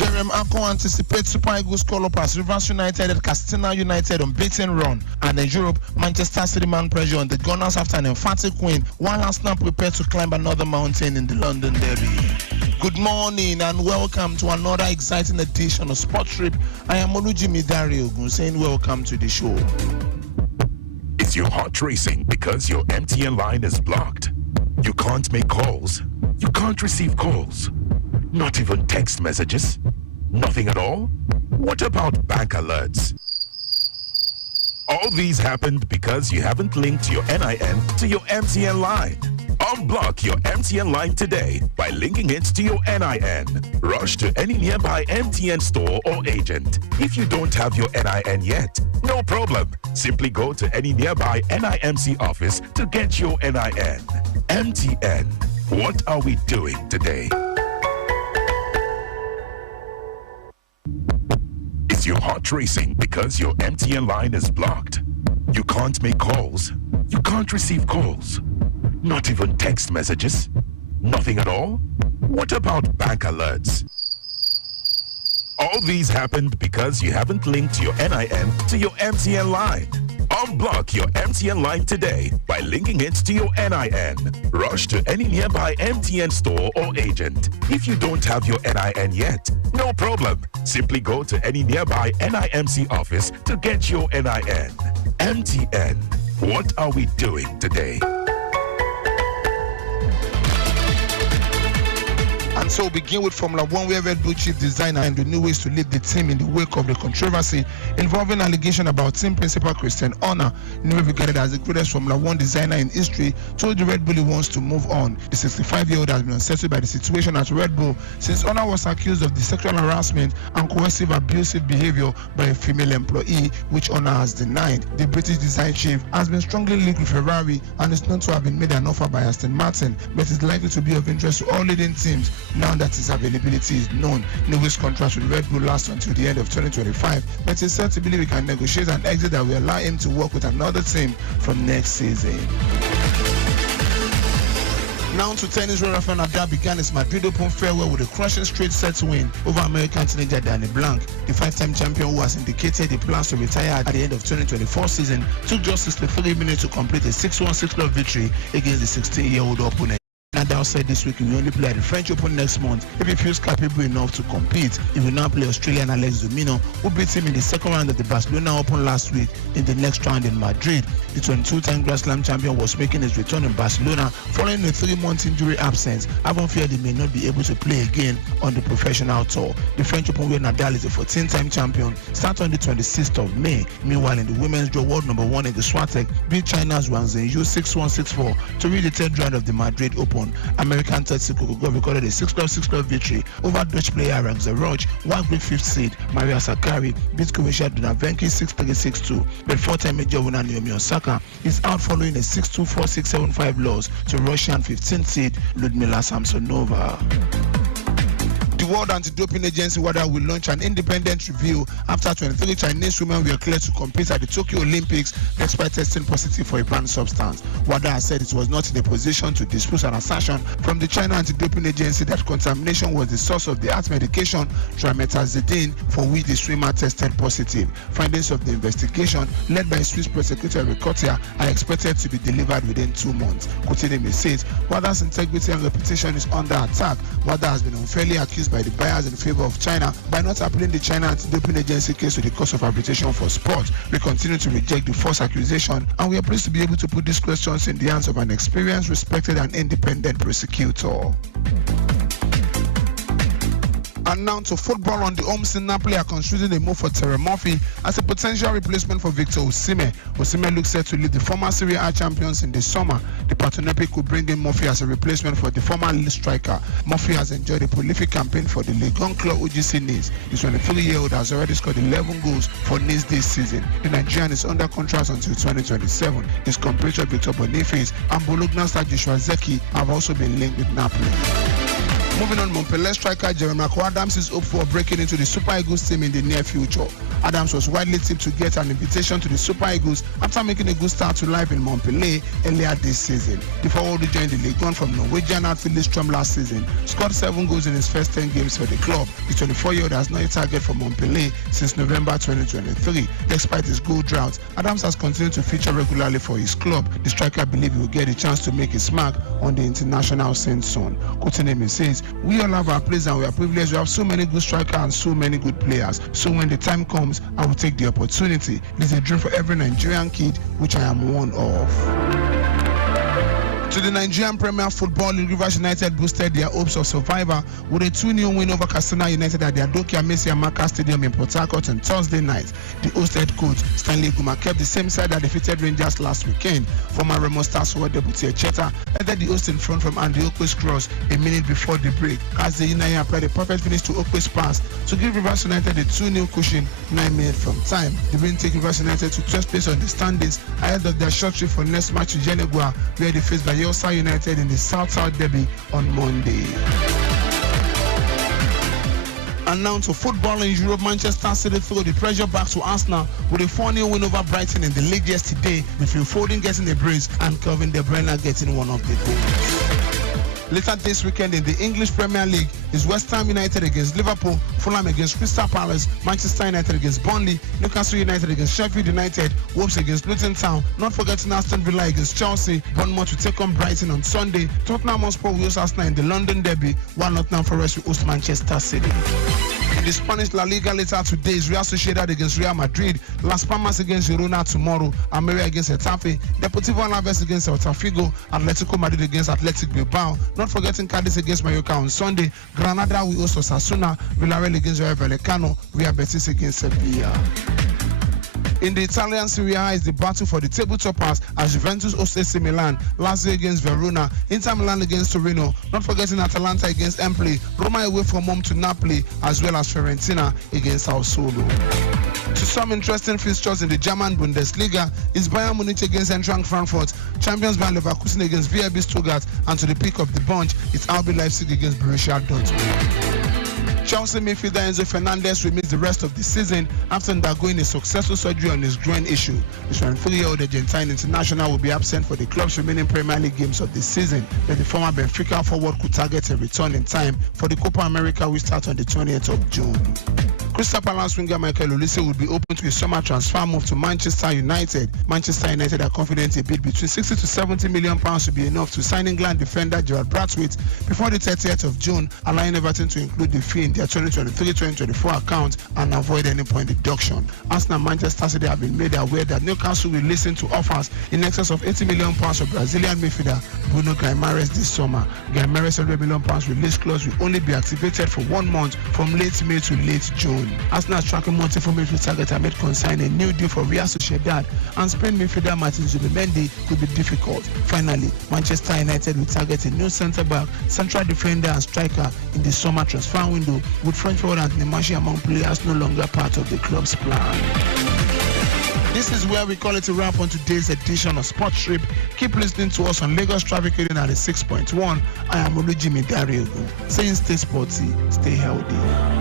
Jerem Ako anticipates Super Eagles call-up as Rivers United at Castina United unbeaten run. And in Europe, Manchester City mount pressure on the Gunners after an emphatic win, while Arsenal prepare to climb another mountain in the London Derby. Good morning and welcome to another exciting edition of Sports Trip. I am Olujimi Dare-Ogun saying welcome to the show. Is your heart racing because your MTN line is blocked? You can't make calls. You can't receive calls. Not even text messages? Nothing at all? What about bank alerts? All these happened because you haven't linked your NIN to your MTN line. Unblock your MTN line today by linking it to your NIN. Rush to any nearby MTN store or agent. If you don't have your NIN yet, no problem. Simply go to any nearby NIMC office to get your NIN. MTN. What are we doing today? Is your heart racing because your MTN line is blocked? You can't make calls. You can't receive calls. Not even text messages? Nothing at all? What about bank alerts? All these happened because you haven't linked your NIN to your MTN line. Unblock your MTN line today by linking it to your NIN. Rush to any nearby MTN store or agent. If you don't have your NIN yet, no problem. Simply go to any nearby NIMC office to get your NIN. MTN. What are we doing today? And so we begin with Formula One, where Red Bull chief designer and the new ways to lead the team in the wake of the controversy involving allegation about team principal Christian Horner, newly regarded as the greatest Formula One designer in history, told the Red Bull he wants to move on. The 65-year-old has been unsettled by the situation at Red Bull since Horner was accused of the sexual harassment and coercive abusive behavior by a female employee, which Horner has denied. The British design chief has been strongly linked with Ferrari and is known to have been made an offer by Aston Martin, but is likely to be of interest to all leading teams now that his availability is known. Lewis' contract with Red Bull lasts until the end of 2025, but he's said to believe he can negotiate an exit that will allow him to work with another team from next season. Now to tennis, where Rafael Nadal began his Madrid Open farewell with a crushing straight set win over American teenager Danny Blanc. The five-time champion, who has indicated he plans to retire at the end of 2024 season, took just 63 minutes to complete a 6-1 6-love victory against the 16-year-old opponent. Nadal said this week he will only play at the French Open next month if he feels capable enough to compete. He will now play Australian Alex Domino, who beat him in the second round of the Barcelona Open last week, in the next round in Madrid. The 22-time Grand Slam champion was making his return in Barcelona following a 3-month injury absence, having feared he may not be able to play again on the professional tour. The French Open, where Nadal is a 14-time champion, starts on the 26th of May. Meanwhile, in the women's draw, world number 1 in the Swiatek beat China's Wang Zhenyu 6-1 6-4 to reach the third round of the Madrid Open. American Tetsu Kokogov recorded a 6-love victory over Dutch player Rank Zerouch, while Greek 5th seed Maria Sakkari beat Croatia Dunavenki 6-3 6-2. But 4-time major winner Naomi Osaka is out following a 6-2 4-6 7-5 loss to Russian 15th seed Ludmila Samsonova. The World Anti-Doping Agency WADA will launch an independent review after 23 Chinese women were cleared to compete at the Tokyo Olympics despite testing positive for a banned substance. WADA has said it was not in a position to dispute an assertion from the China Anti-Doping Agency that contamination was the source of the art medication trimetazidine, for which the swimmer tested positive. Findings of the investigation, led by Swiss prosecutor Ricotia, are expected to be delivered within 2 months. Kotinemi says WADA's integrity and reputation is under attack. WADA has been unfairly accused by the buyers in favor of China by not appealing the China Anti-Doping Agency case to the Court of Arbitration for Sport. We continue to reject the false accusation, and we are pleased to be able to put these questions in the hands of an experienced, respected, and independent prosecutor. And now to football. On the home scene, Napoli are considering a move for Terry Murphy as a potential replacement for Victor Osimhen. Osimhen looks set to lead the former Serie A champions in the summer. The Patronepi could bring in Murphy as a replacement for the former Lille striker. Murphy has enjoyed a prolific campaign for the Ligue 1 club UGC Nice. The 23-year-old has already scored 11 goals for Nice this season. The Nigerian is under contract until 2027. His compatriot Victor Boniface and Bologna star Joshua Zeki have also been linked with Napoli. Moving on, Montpellier striker Jeremy Adams is hopeful for breaking into the Super Eagles team in the near future. Adams was widely tipped to get an invitation to the Super Eagles after making a good start to life in Montpellier earlier this season. The forward who joined the Ligue 1 from Norwegian outfit Lillestrøm last season scored 7 goals in his first 10 games for the club. The 24-year-old has not a target for Montpellier since November 2023. Despite his goal drought, Adams has continued to feature regularly for his club. The striker believes he will get a chance to make his mark on the international scene soon. Kotinemi says, "We all have our place and we are privileged to have so many good strikers and so many good players. So when the time comes, I will take the opportunity. It is a dream for every Nigerian kid, which I am one of." To the Nigerian Premier Football League, Rivers United boosted their hopes of survival with a 2-0 win over Katsina United at the Adoke Amesi Amaka Stadium in Port Harcourt on Thursday night. The hosted coach, Stanley Guma, kept the same side that defeated Rangers last weekend. Former Remo Stars forward Debutier Cheta entered the host in front from Andy Okwe's cross a minute before the break. Kaze Inaya applied a perfect finish to Okwe's pass to give Rivers United a 2-0 cushion 9 minutes from time. The win take Rivers United to 12th place on the standings ahead of their short trip for next match to Jenegua, where they face Bayelsa United in the South-South Derby on Monday. And now to football in Europe, Manchester City threw the pressure back to Arsenal with a 4-0 win over Brighton in the league yesterday, with Phil Foden getting a brace and Kevin De Bruyne getting one of the goals. Later this weekend in the English Premier League is West Ham United against Liverpool, Fulham against Crystal Palace, Manchester United against Burnley, Newcastle United against Sheffield United, Wolves against Luton Town, not forgetting Aston Villa against Chelsea. Bournemouth will take on Brighton on Sunday. Tottenham Hotspur will host Arsenal in the London Derby, while Nottingham Forest will host Manchester City. In the Spanish La Liga later today is Real Sociedad against Real Madrid, Las Palmas against Girona tomorrow, Almeria against Getafe, Deportivo Alaves against Celta Vigo, Atletico Madrid against Athletic Bilbao, not forgetting Cadiz against Mallorca on Sunday, Granada will host Osasuna, Villarreal against Rayo Vallecano, Real Betis against Sevilla. In the Italian Serie A is the battle for the table toppers as Juventus hosts AC Milan, Lazio against Verona, Inter Milan against Torino, not forgetting Atalanta against Empoli, Roma away from home to Napoli, as well as Fiorentina against Sassuolo. To some interesting fixtures in the German Bundesliga is Bayern Munich against Eintracht Frankfurt, champions Bayer Leverkusen against VfB Stuttgart, and to the peak of the bunch is RB Leipzig against Borussia Dortmund. Chelsea midfielder Enzo Fernandez will miss the rest of the season after undergoing a successful surgery on his groin issue. The 23-year-old Argentine international will be absent for the club's remaining Premier League games of the season, but the former Benfica forward could target a return in time for the Copa America which starts on the 20th of June. Crystal Palace winger Michael Olise will be open to a summer transfer move to Manchester United. Manchester United are confident a bid between 60 to 70 million pounds will be enough to sign England defender Gerard Brathwaite before the 30th of June, allowing Everton to include the fee in their 2023-2024 account and avoid any point deduction. Arsenal and Manchester City have been made aware that Newcastle will listen to offers in excess of 80 million pounds of Brazilian midfielder Bruno Guimaraes this summer. Guimaraes' 100 million pounds release clause will only be activated for 1 month from late May to late June. Arsenal's tracking multiple midfield targets amid consigning a new deal for Real Sociedad, and Spain midfielder Martin Zubimendi could be difficult. Finally, Manchester United will target a new centre-back, central defender and striker in the summer transfer window, with French forward Anthony Martial among players no longer part of the club's plan. This is where we call it a wrap on today's edition of Sports Trip. Keep listening to us on Lagos Traffic Radio 96.1. I am Olujimi Dare-Ogun, saying stay sporty, stay healthy.